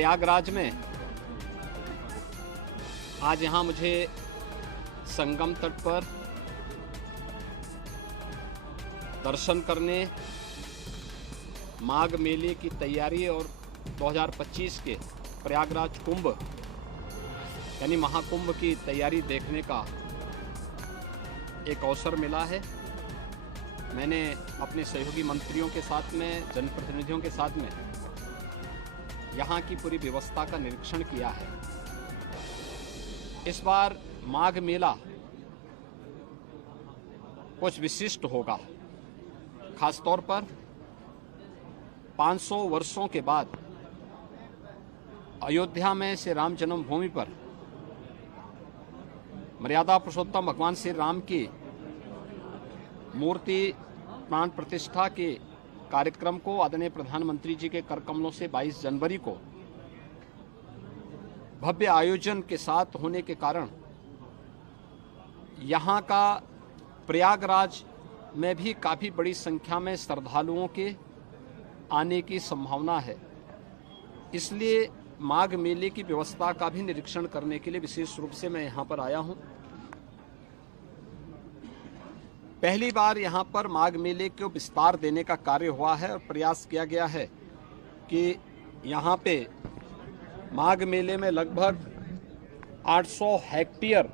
प्रयागराज में आज यहाँ मुझे संगम तट पर दर्शन करने, माघ मेले की तैयारी और 2025 के प्रयागराज कुंभ यानी महाकुंभ की तैयारी देखने का एक अवसर मिला है। मैंने अपने सहयोगी मंत्रियों के साथ में, जनप्रतिनिधियों के साथ में यहाँ की पूरी व्यवस्था का निरीक्षण किया है। इस बार माघ मेला कुछ विशिष्ट होगा, खासतौर पर 500 वर्षों के बाद अयोध्या में श्री राम जन्मभूमि पर मर्यादा पुरुषोत्तम भगवान श्री राम की मूर्ति प्राण प्रतिष्ठा के कार्यक्रम को आदरणीय प्रधानमंत्री जी के कर कमलों से 22 जनवरी को भव्य आयोजन के साथ होने के कारण यहाँ का प्रयागराज में भी काफ़ी बड़ी संख्या में श्रद्धालुओं के आने की संभावना है। इसलिए माघ मेले की व्यवस्था का भी निरीक्षण करने के लिए विशेष रूप से मैं यहाँ पर आया हूँ। पहली बार यहाँ पर माघ मेले को विस्तार देने का कार्य हुआ है और प्रयास किया गया है कि यहाँ पे माघ मेले में लगभग 800 हेक्टेयर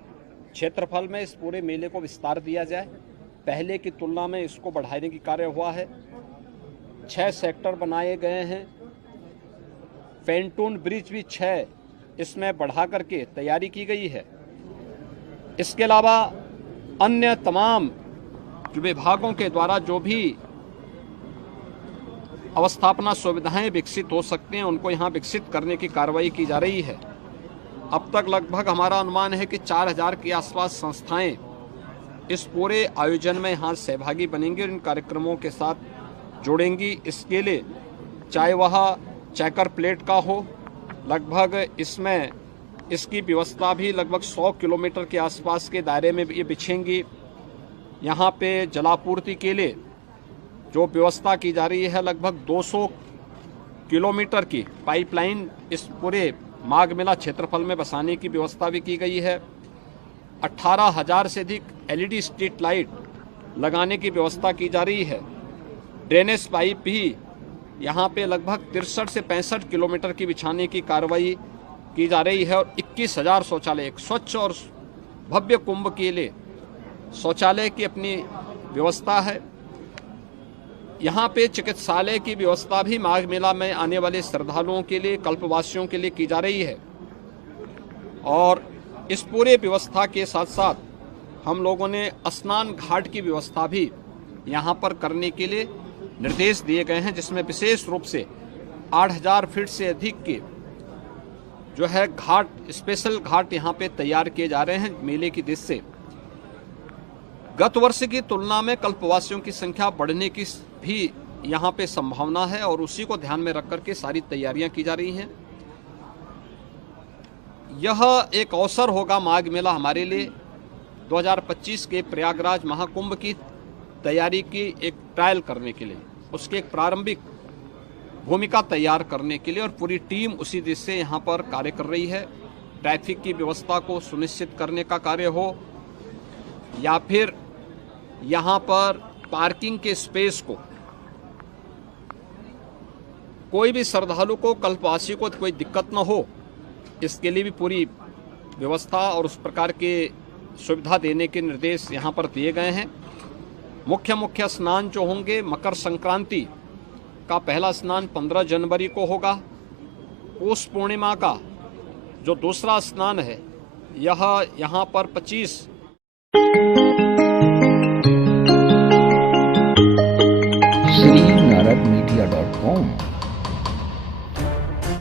क्षेत्रफल में इस पूरे मेले को विस्तार दिया जाए। पहले की तुलना में इसको बढ़ाने की कार्य हुआ है। 6 सेक्टर बनाए गए हैं। पेंटून ब्रिज भी 6 इसमें बढ़ा करके तैयारी की गई है। इसके अलावा अन्य तमाम विभागों के द्वारा जो भी अवस्थापना सुविधाएं विकसित हो सकते हैं उनको यहाँ विकसित करने की कार्रवाई की जा रही है। अब तक लगभग हमारा अनुमान है कि 4000 के आसपास संस्थाएं इस पूरे आयोजन में यहाँ सहभागी बनेंगी और इन कार्यक्रमों के साथ जुड़ेंगी। इसके लिए चाहे वह चेकर प्लेट का हो, लगभग इसमें इसकी व्यवस्था भी लगभग 100 किलोमीटर के आसपास के दायरे में ये बिछेंगी। यहाँ पे जलापूर्ति के लिए जो व्यवस्था की जा रही है, लगभग 200 किलोमीटर की पाइपलाइन इस पूरे माघ मेला क्षेत्रफल में बसाने की व्यवस्था भी की गई है। 18,000 से अधिक LED स्ट्रीट लाइट लगाने की व्यवस्था की जा रही है। ड्रेनेज पाइप भी यहाँ पे लगभग 63 से 65 किलोमीटर की बिछाने की कार्रवाई की जा रही है और 21,000 शौचालय, एक स्वच्छ और भव्य कुंभ के लिए शौचालय की अपनी व्यवस्था है। यहाँ पे चिकित्सालय की व्यवस्था भी माघ मेला में आने वाले श्रद्धालुओं के लिए, कल्पवासियों के लिए की जा रही है। और इस पूरे व्यवस्था के साथ साथ हम लोगों ने स्नान घाट की व्यवस्था भी यहाँ पर करने के लिए निर्देश दिए गए हैं, जिसमें विशेष रूप से 8000 फीट से अधिक के जो है घाट, स्पेशल घाट यहाँ पे तैयार किए जा रहे हैं मेले की दृष्टि से। गत वर्ष की तुलना में कल्पवासियों की संख्या बढ़ने की भी यहाँ पे संभावना है और उसी को ध्यान में रख करके सारी तैयारियां की जा रही हैं। यह एक अवसर होगा माघ मेला हमारे लिए 2025 के प्रयागराज महाकुंभ की तैयारी की एक ट्रायल करने के लिए, उसकी एक प्रारंभिक भूमिका तैयार करने के लिए, और पूरी टीम उसी दिशा से यहाँ पर कार्य कर रही है। ट्रैफिक की व्यवस्था को सुनिश्चित करने का कार्य हो या फिर यहाँ पर पार्किंग के स्पेस को, कोई भी श्रद्धालु को, कल्पवासी को कोई दिक्कत न हो, इसके लिए भी पूरी व्यवस्था और उस प्रकार के सुविधा देने के निर्देश यहाँ पर दिए गए हैं। मुख्य स्नान जो होंगे, मकर संक्रांति का पहला स्नान 15 जनवरी को होगा। पौष पूर्णिमा का जो दूसरा स्नान है यह यहाँ पर 25 श्री नारद मीडिया.com